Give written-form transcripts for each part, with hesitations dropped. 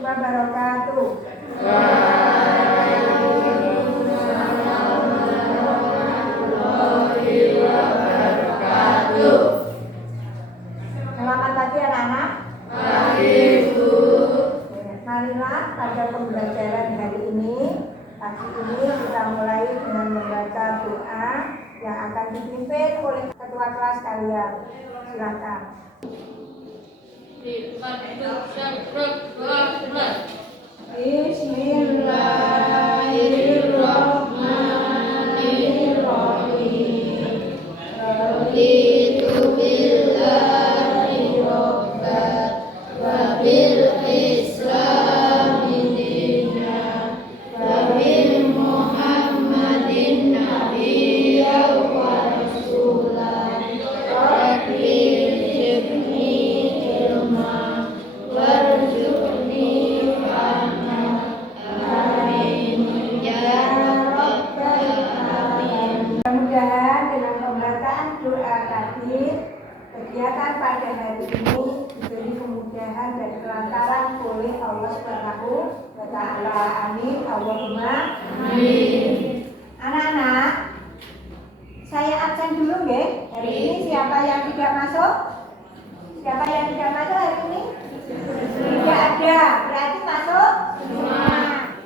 wabarakatuh. Selamat pagi anak-anak. Pagi, Bu. Marilah pada pembelajaran hari ini, pagi ini kita mulai dengan membaca doa yang akan dipimpin oleh ketua kelas kalian. Silakan. Bismillahirrahmanirrahim. Raditu billahi robban wa bil islami dinan wa bil muhammadin nabiyyan wa rasulan rabbi zidni ilma warzuqni fahma amin ya rabbal alamin. Mudah-mudahan dengan pembacaan doa tadi, kegiatan pada hari ini diberi kemudahan dan kelancaran oleh Allah Subhanahu wa Ta'ala. Amin. Allahumma amin. Anak-anak, saya absen dulu nggih. Hari ini siapa yang tidak masuk? Siapa yang tidak masuk hari ini? Tidak ada. Berarti masuk semua.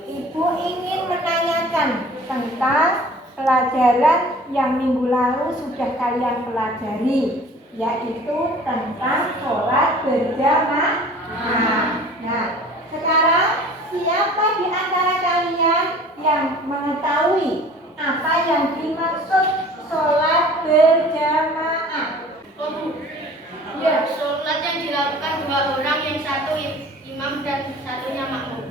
Ibu ingin menanyakan tentang pelajaran yang minggu lalu sudah kalian pelajari, yaitu tentang sholat berjamaah. Nah, sekarang siapa di antara kalian yang mengetahui apa yang dimaksud sholat berjamaah? Ya, sholat yang dilakukan dua orang, yang satu imam dan satunya makmum.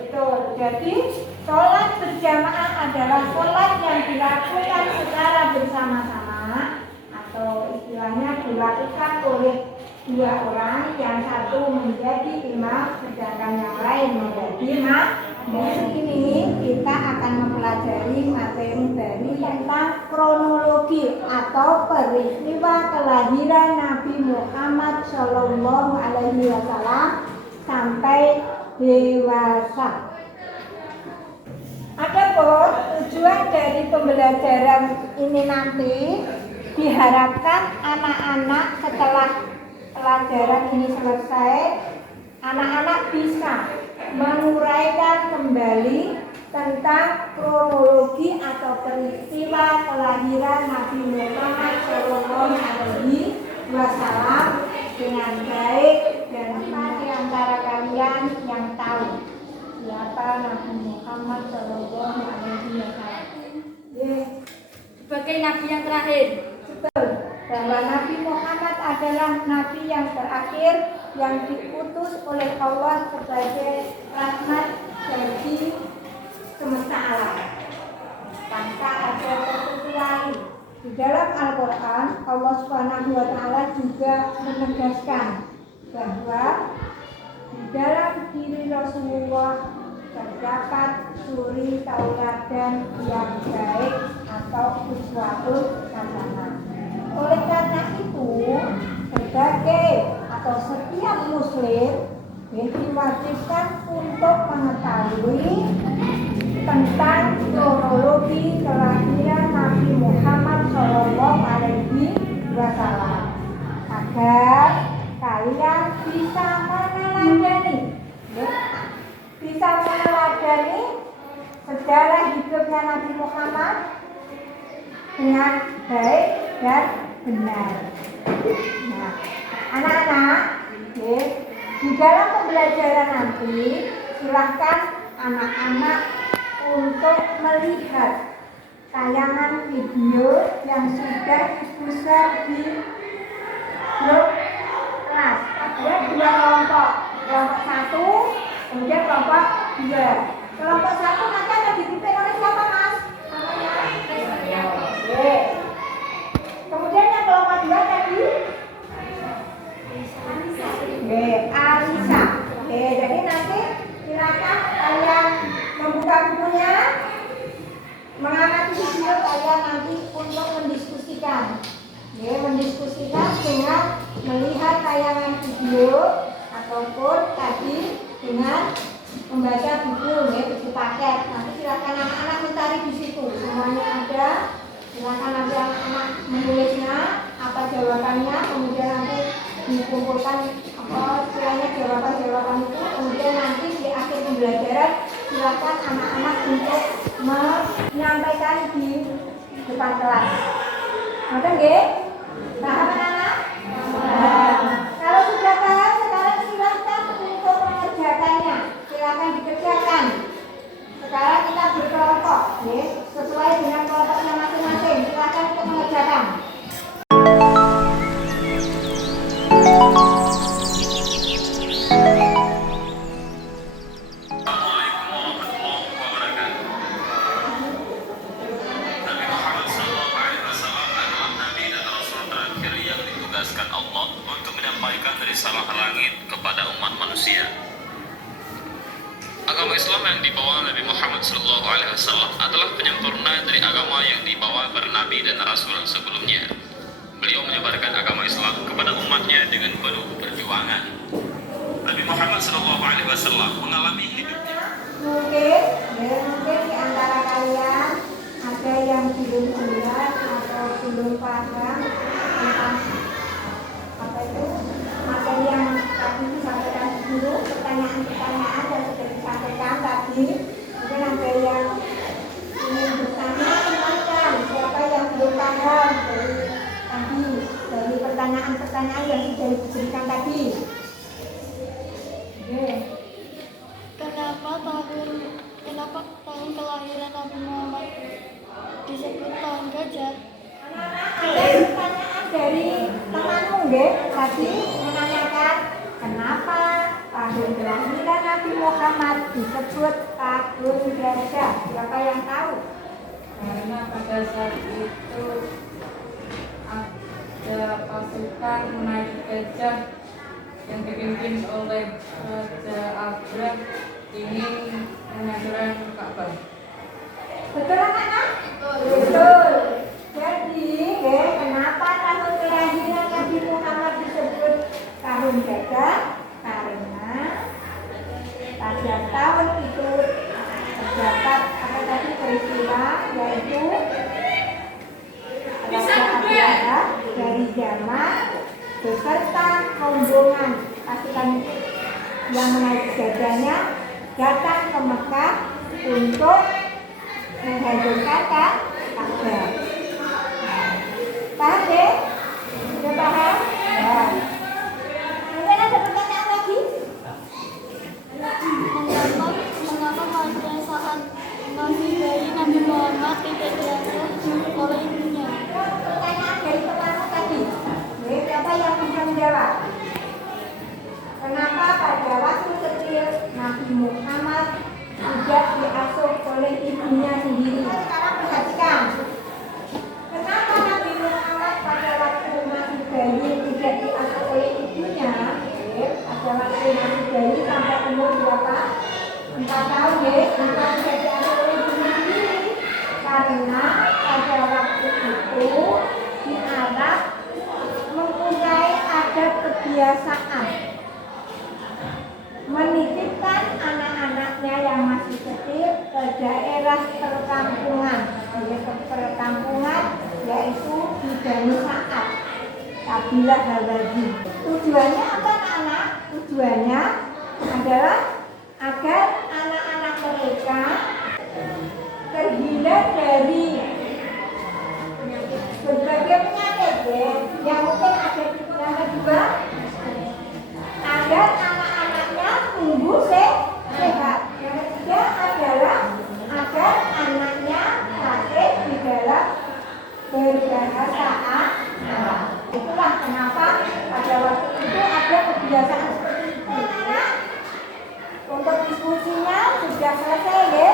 Betul. Jadi sholat berjamaah adalah sholat yang dilakukan secara bersama-sama, atau istilahnya dilakukan oleh dua orang, yang satu menjadi imam sedangkan yang lain menjadi makmum. Dari ini kita akan mempelajari materi dari tentang kronologi atau peristiwa kelahiran Nabi Muhammad SAW sampai dewasa. Adapun tujuan dari pembelajaran ini nanti diharapkan anak-anak setelah pelajaran ini selesai, anak-anak bisa menguraikan kembali tentang kronologi atau peristiwa kelahiran Nabi Muhammad SAW dengan baik, dan siapa di antara kalian yang tahu siapa Nabi Muhammad SAW? Sebagai nabi yang terakhir. Betul, bahwa Nabi Muhammad adalah nabi yang terakhir yang diutus oleh Allah sebagai rahmat bagi semesta alam, tanpa ada terkecuali. Di dalam Al-Quran, Allah Subhanahu wa Ta'ala juga menegaskan bahwa di dalam diri Rasulullah terdapat suri tauladan yang baik atau uswatun hasanah. Oleh karena itu, sebagai atau setiap muslim diwajibkan untuk mengetahui tentang kronologi kelahiran Nabi Muhammad SAW agar kalian bisa meneladani sejarah hidupnya Nabi Muhammad dengan baik dan benar. Nah, anak-anak, di dalam pembelajaran nanti silahkan anak-anak untuk melihat tayangan video yang sudah diputar di grup kelas. Ada dua kelompok, kelompok 1, kemudian kelompok 2. Kelompok 1 nanti akan dipimpin oleh siapa, Mas? Kemudian yang kelompok 2 tadi Alisa. Jadi nanti silakan kalian membuka bukunya, mengamati video kalian nanti untuk mendiskusikan. Mendiskusikan dengan melihat tayangan video ataupun tadi dengan membaca buku, ya, buku paket. Nanti silakan anak-anak mencari di situ, semuanya ada. Silakan nanti anak-anak menulisnya apa jawabannya, kemudian nanti dikumpulkan apa istilahnya jawaban-jawaban itu, kemudian nanti di akhir pembelajaran silakan anak-anak untuk menyampaikan di depan kelas. Ngoten nggih? Paham anak-anak? Nah, kalau sudah paham sekarang silakan untuk mengerjakannya. Silakan dikerjakan. Sekarang kita berkelompok, ya, sesuai dengan kelompoknya masing-masing. Silakan untuk mengerjakan. Allah untuk menyampaikan risalah langit kepada umat manusia. Agama Islam yang dibawa Nabi Muhammad SAW adalah penyempurna dari agama yang dibawa para nabi dan rasul sebelumnya. Beliau menyebarkan agama Islam kepada umatnya dengan penuh perjuangan. Nabi Muhammad SAW mengalami hidupnya. Mungkin di antara kalian ada yang belum jelas atau belum paham tentang apa itu materi yang tadi disampaikan guru, pertanyaan-pertanyaan yang sudah disampaikan tadi. Mungkin ada yang ingin bertanya, silakan. Siapa yang belum paham dari pertanyaan-pertanyaan yang sudah diberikan tadi? Kenapa tahun kelahiran Nabi Muhammad disebut tahun gajah? Ada pertanyaan dari temanmu, nggih, tadi menanyakan kenapa tahun kelahiran Nabi Muhammad disebut tahun gajah. Siapa yang tahu? Karena pada saat itu ada pasukan menaiki gajah yang dipimpin oleh Raja Abrah ingin menghancurkan Ka'bah. Betul anak-anak? Betul. Jadi, kenapa tahun kelahiran Nabi Muhammad disebut tahun gajah? Karena pada tahun itu terdapat apa tadi peristiwa, yaitu Raja Abrah dari Yaman beserta rombongan pasukan yang menaiki gajahnya datang ke Mekah untuk menghancurkan Ka'bah. Paham deh? Sudah paham? Ya. Mungkin ada pertanyaan lagi? Mengapa pada saat masih bayi Nabi Muhammad tidak diasuh oleh ibunya? Pertanyaan dari temanmu tadi. Siapa yang bisa menjawab? Kenapa pada waktu kecil Nabi Muhammad tidak diasuh oleh ibunya sendiri? Sekarang perhatikan. Kenapa Nabi Muhammad pada waktu masih bayi tidak diasuh oleh ibunya? Pada waktu masih bayi sampai umur berapa? 4 tahun, ya. Kenapa tidak diasuh oleh ibunya sendiri? Karena pada waktu itu di Arab mempunyai adat kebiasaan menitipkan anak-anaknya yang masih kecil ke daerah perkampungan, yaitu di Bani Sa'ad, kabilah Hawazin. Tujuannya apa anak-anak? Tujuannya adalah agar anak-anak mereka terhindar dari berbagai penyakit, ya, yang mungkin ada. Yang kedua, agar anak-anaknya tumbuh sehat. Yang ketiga adalah agar anaknya fasih di dalam berbahasa Arab. Itulah kenapa pada waktu itu ada kebiasaan seperti itu. Untuk diskusinya sudah selesai, ya.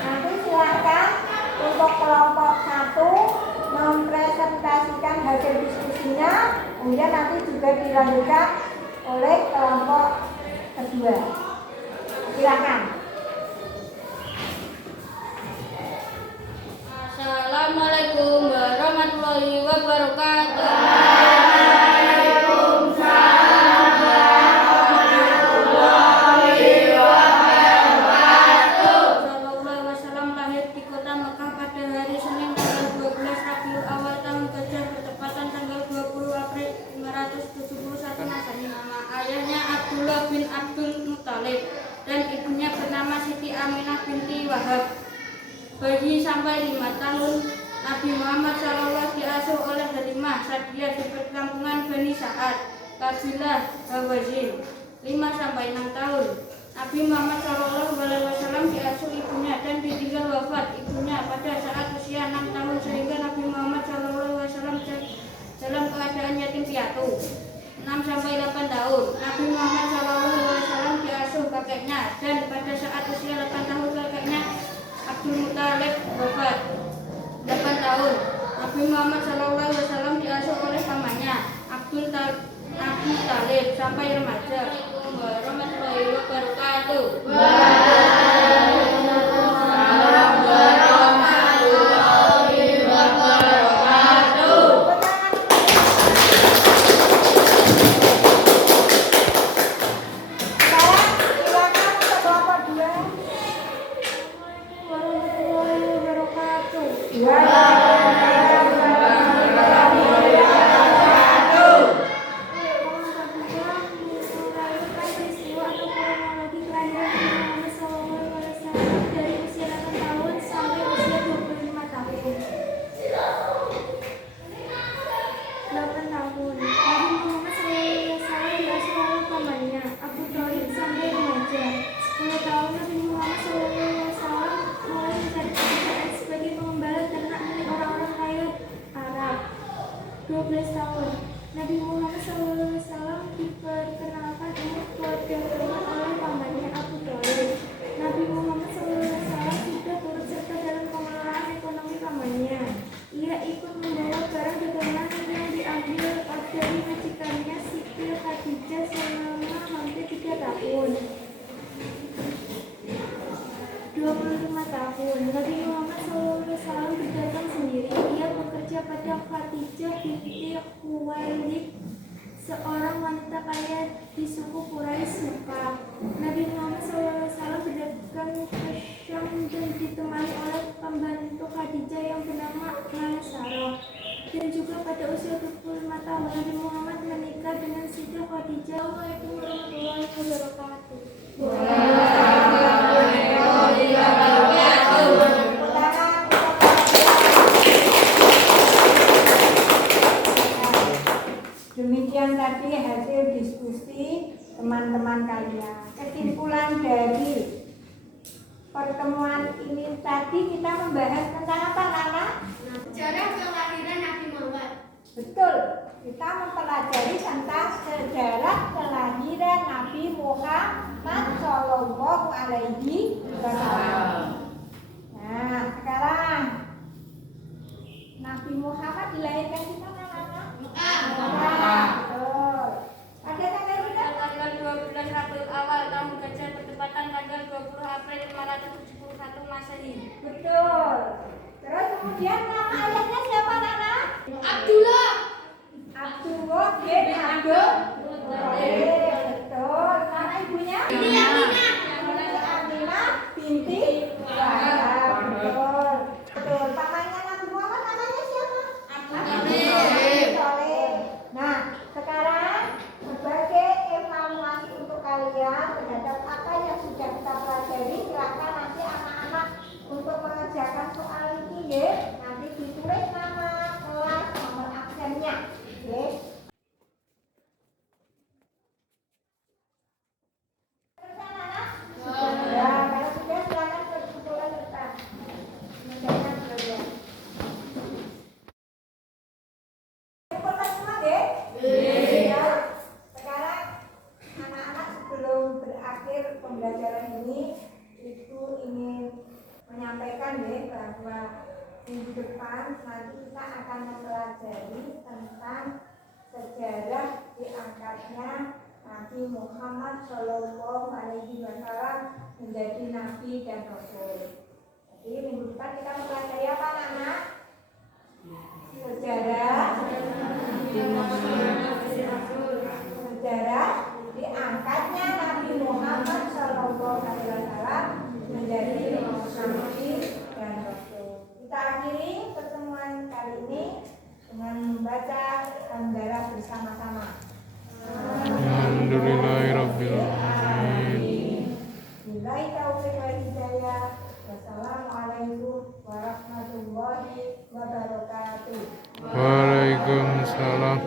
Nanti silakan untuk kelompok 1 mempresentasikan hasil diskusinya, kemudian nanti juga dilanjutkan oleh kelompok kedua. Silakan. Assalamualaikum warahmatullahi wabarakatuh. Waalaikumsalam warahmatullahi bernama Siti Aminah binti Wahab. Bayi sampai 5 tahun, Nabi Muhammad SAW diasuh oleh Halimah Sa'diyah di perkampungan Bani Sa'ad, kabilah Hawazin. 5 sampai 6 tahun, Nabi Muhammad SAW diasuh ibunya dan ditinggal wafat ibunya pada saat usia 6 tahun, sehingga Nabi Muhammad SAW dalam keadaan yatim piatu. 6 sampai 8 tahun, Nabi Muhammad SAW diasuh kakeknya, dan pada saat usia 8 tahun kakeknya Abdul Muthalib wafat. 8 tahun, Nabi Muhammad SAW diasuh oleh pamannya Abdul Talib sampai remaja. Assalamualaikum warahmatullahi wabarakatuh. Waalaikumsalam warahmatullahi wabarakatuh. Silakan kelompok 2. Warahmatullahi wabarakatuh. Nabi Muhammad SAW diperkenalkan untuk keluarga oleh pamannya Abu Thalib. Nabi Muhammad SAW sudah turut serta dalam pengelolaan ekonomi pamannya. Ia ikut membawa barang dagangan yang diambil dari majikannya Siti Khadijah selama hampir 3 tahun. 25 tahun, Nabi Muhammad SAW berdagang sendiri. Ia bekerja pada Khadijah binti Khuwailid, seorang wanita kaya di suku Quraisy Mekah. Nabi Muhammad SAW berdagang ke Syam dan ditemani oleh pembantu Khadijah yang bernama Maisarah. Dan juga pada usia 25 tahun, Nabi Muhammad menikah dengan Siti Khadijah. Assalamualaikum warahmatullahi wabarakatuh. Demikian tadi hasil diskusi teman-teman kalian. Kesimpulan dari pertemuan ini tadi kita membahas tentang apa, Nana? Sejarah kelahiran Nabi Muhammad. Betul, kita mempelajari tentang sejarah kelahiran Nabi Muhammad Shallallahu Alaihi Wasallam. Nah, sekarang Nabi Muhammad dilahirkan di mana, Nana? Mekah. Betul. Ada tanggal berapa? Tanggal 12 Rabiul Awal tahun Gajah bertepatan tanggal 20 April 571 Masehi. Betul. Terus kemudian nama ayahnya siapa, Nana? Abdullah. Abdullah bin Abdul Muthalib. Betul. Nama ibunya? Aminah binti Wahab. Betul. Betul. Pamannya Nabi Muhammad namanya siapa? Abdul Talib. Nah, sekarang sebagai evaluasi untuk kalian terhadap apa yang sudah kita pelajari, silakan nanti anak-anak untuk mengerjakan soal ini ya. Nanti ditulis nama kelas, nomor absennya. Oke. Ya, kalau sudah silakan ke sekolah depan. Jangan belajar. Cepat semua deh. Ya. Sekarang anak-anak sebelum berakhir pembelajaran ini itu ingin menyampaikan ya bahwa minggu depan nanti kita akan mempelajari tentang sejarah diangkatnya Nabi Muhammad Shallallahu Alaihi Wasallam menjadi Nabi dan Rasul. Jadi minggu depan kita mempelajari apa, anak? Sejarah diangkatnya Nabi Muhammad Shallallahu Alaihi Wasallam menjadi Nabi dan Rasul. Kita akhiri pertemuan kali ini dengan membaca hamdalah bersama-sama. Alhamdulillahirabbil alamin. Billahi taufiq Wassalamualaikum warahmatullahi wabarakatuh. Waalaikumsalam.